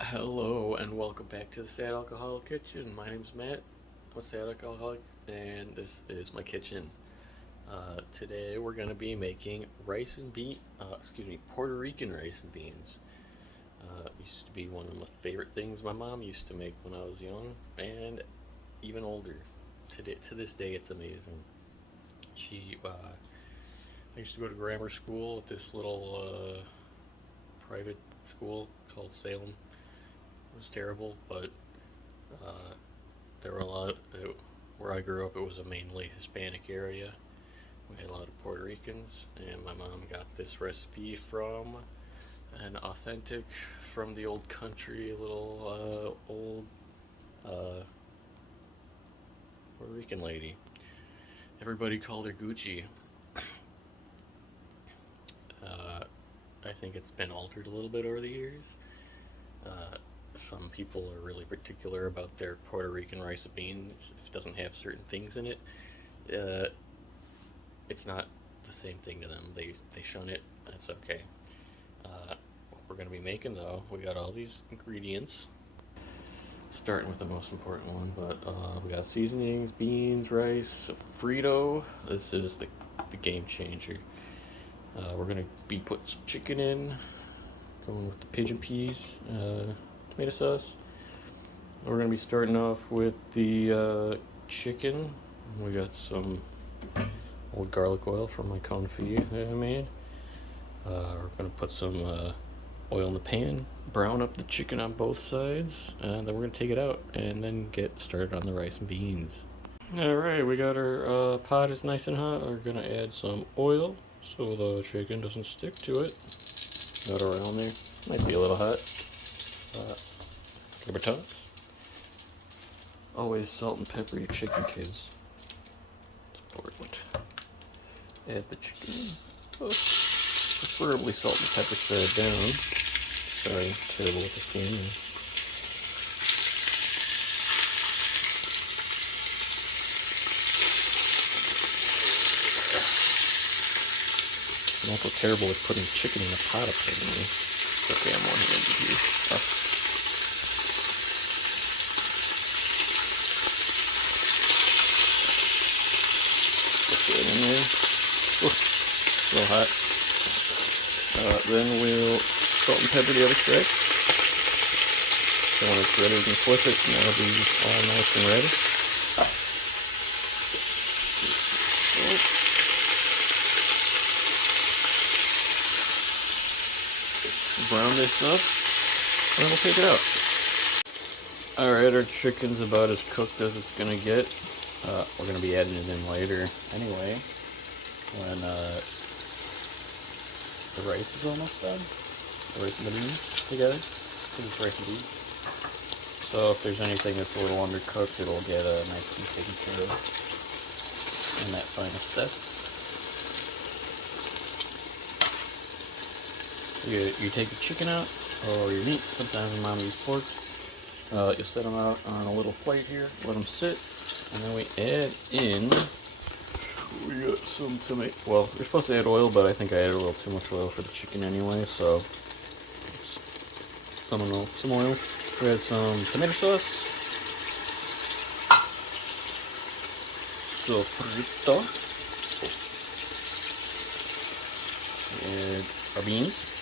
Hello and welcome back to the Sad Alcoholic Kitchen. My name's Matt. I'm a sad alcoholic, and this is my kitchen. Today we're gonna be making Puerto Rican rice and beans. Used to be one of my favorite things my mom used to make when I was young, and even older. To this day, it's amazing. I used to go to grammar school at this little private school called Salem. It was terrible, but uh, there were a lot. Where I grew up, it was a mainly Hispanic area. We had a lot of Puerto Ricans, and my mom got this recipe from an authentic, from the old country, little old uh, Puerto Rican lady. Everybody called her Gucci. Uh, I think it's been altered a little bit over the years. Uh, some people are really particular about their Puerto Rican rice and beans. If it doesn't have certain things in it, uh, it's not the same thing to them. They shun it. That's okay. What we're gonna be making though, we got all these ingredients. Starting with the most important one, but we got seasonings, beans, rice, Frito. This is the game changer. We're gonna be putting some chicken in, going with the pigeon peas, tomato sauce. We're gonna be starting off with the chicken. We got some old garlic oil from my confit that I made. We're gonna put some oil in the pan, brown up the chicken on both sides, and then we're gonna take it out and then get started on the rice and beans. Alright, we got our pot is nice and hot. We're gonna add some oil so the chicken doesn't stick to it. Got around there. Might be a little hot. Give it a toss. Always salt and pepper your chicken, kids. It's important. Add the chicken in. Oh, preferably salt and pepper side down. Sorry, terrible with this game. I'm also terrible with putting chicken in a pot, apparently. Okay, I'm one-handed here. Oh. Put that in there. Ooh, a little hot. Then we'll salt and pepper the other side. So when it's ready, we can flip it, and that'll be all nice and ready. Brown this up, and then we'll take it out. Alright, our chicken's about as cooked as it's gonna get. We're gonna be adding it in later anyway, when the rice is almost done. The rice and the beans together, because it's rice and beans. So if there's anything that's a little undercooked, it'll get nicely taken care of in that final step. You take the chicken out, or your meat. Sometimes my mom uses pork. You set them out on a little plate here, let them sit, and then we add in. We got some tomato. Well, you're supposed to add oil, but I think I added a little too much oil for the chicken anyway, so I don't know, some oil. We add some tomato sauce, sofrito, and our beans.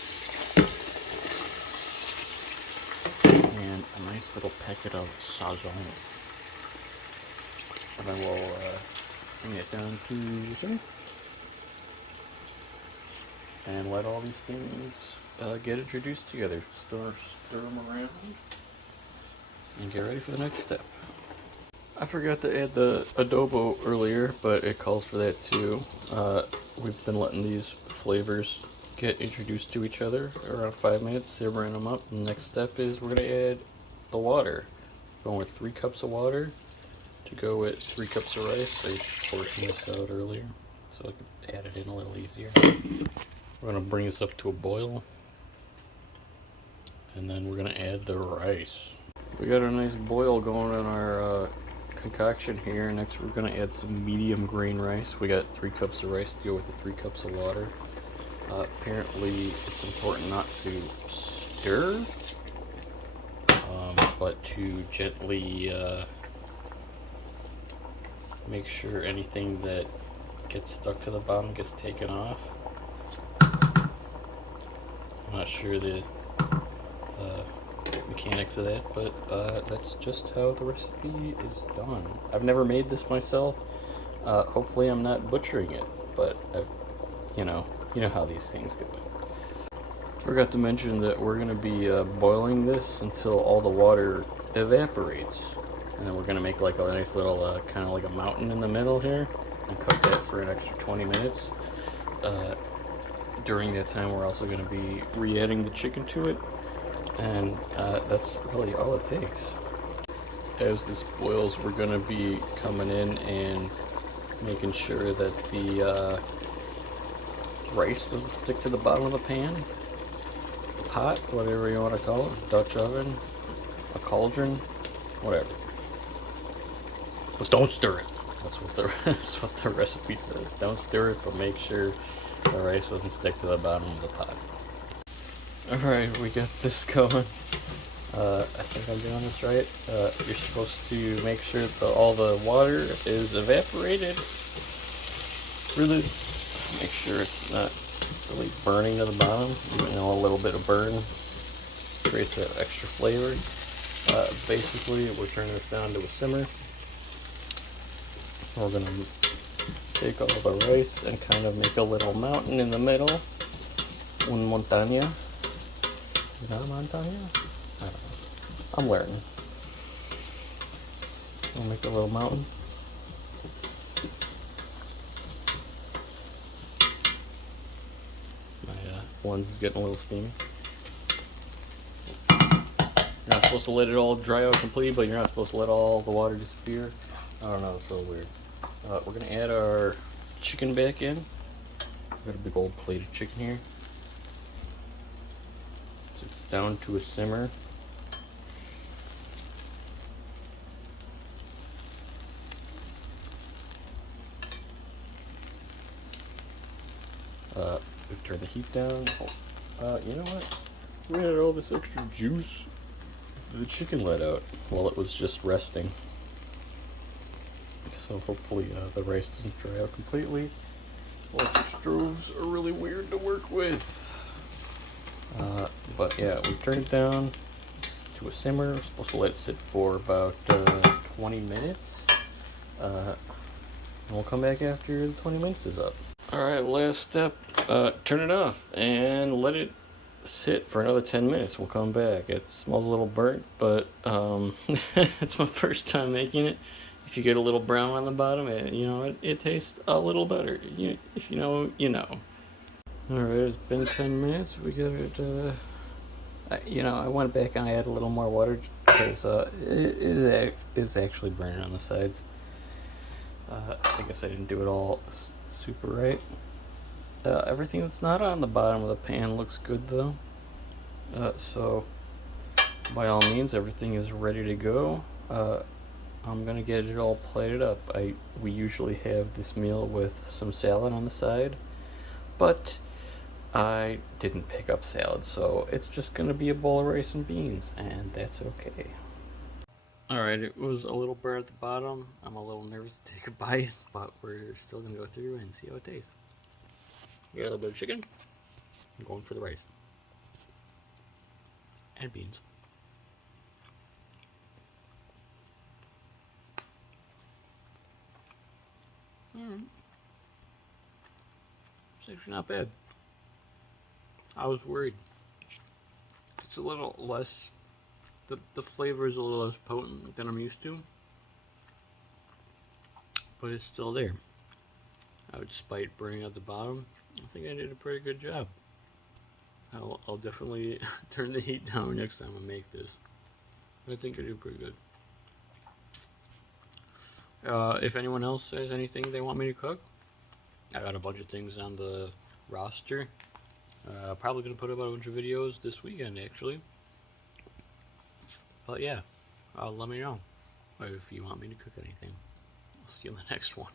And a nice little packet of sazon. And then we'll bring it down to simmer. And let all these things get introduced together. Stir them around. And get ready for the next step. I forgot to add the adobo earlier, but it calls for that too. We've been letting these flavors get introduced to each other around 5 minutes, simmering them up. The next step is we're going to add the water. Going with 3 cups of water to go with 3 cups of rice. I portioned this out earlier so I could add it in a little easier. We're going to bring this up to a boil, and then we're going to add the rice. We got a nice boil going on our concoction here. Next we're going to add some medium grain rice. We got 3 cups of rice to go with the 3 cups of water. Apparently it's important not to stir but to gently make sure anything that gets stuck to the bottom gets taken off. I'm not sure the mechanics of that, but that's just how the recipe is done. I've never made this myself. Hopefully I'm not butchering it, but you know how these things go. Forgot to mention that we're going to be boiling this until all the water evaporates. And then we're going to make like a nice little kind of like a mountain in the middle here and cook that for an extra 20 minutes. During that time we're also going to be re-adding the chicken to it, and that's really all it takes. As this boils, we're going to be coming in and making sure that the rice doesn't stick to the bottom of the pan, pot, whatever you want to call it, Dutch oven, a cauldron, whatever. But don't stir it. That's what the recipe says. Don't stir it, but make sure the rice doesn't stick to the bottom of the pot. Alright, we got this going. I think I'm doing this right. You're supposed to make sure that all the water is evaporated. Really make sure it's not really burning to the bottom. Even though a little bit of burn creates that extra flavor. Basically, we're turning this down to a simmer. We're going to take all the rice and kind of make a little mountain in the middle. Un montaña. Is that a montaña? I don't know. I'm learning. We'll make a little mountain. My one's getting a little steamy. You're not supposed to let it all dry out completely, but you're not supposed to let all the water disappear. I don't know, it's a little weird. We're going to add our chicken back in. Got a big old plate of chicken here. So it's down to a simmer. We've turned the heat down. You know what? We had all this extra juice the chicken let out while it was just resting. So hopefully the rice doesn't dry out completely. Electric stoves are really weird to work with. But yeah, we turned it down to a simmer. We're supposed to let it sit for about 20 minutes. And we'll come back after the 20 minutes is up. Alright, last step. Turn it off and let it sit for another 10 minutes. We'll come back. It smells a little burnt, but it's my first time making it. If you get a little brown on the bottom, it tastes a little better. If you know, you know. Alright, it's been 10 minutes. We got it, I went back and I added a little more water because it is actually burning on the sides. I guess I didn't do it all super right. Everything that's not on the bottom of the pan looks good though. So by all means, everything is ready to go. I'm gonna get it all plated up. We usually have this meal with some salad on the side, but I didn't pick up salad, so it's just gonna be a bowl of rice and beans, and that's okay. Alright, it was a little burnt at the bottom. I'm a little nervous to take a bite, but we're still gonna go through and see how it tastes. We got a little bit of chicken. I'm going for the rice. And beans. Alright. It's actually not bad. I was worried. It's a little less, the flavor is a little less potent than I'm used to. But it's still there. Despite burning at the bottom, I think I did a pretty good job. I'll definitely turn the heat down next time I make this. I think I did pretty good. If anyone else has anything they want me to cook, I got a bunch of things on the roster. Probably gonna put up a bunch of videos this weekend actually. But yeah, let me know if you want me to cook anything. I'll see you in the next one.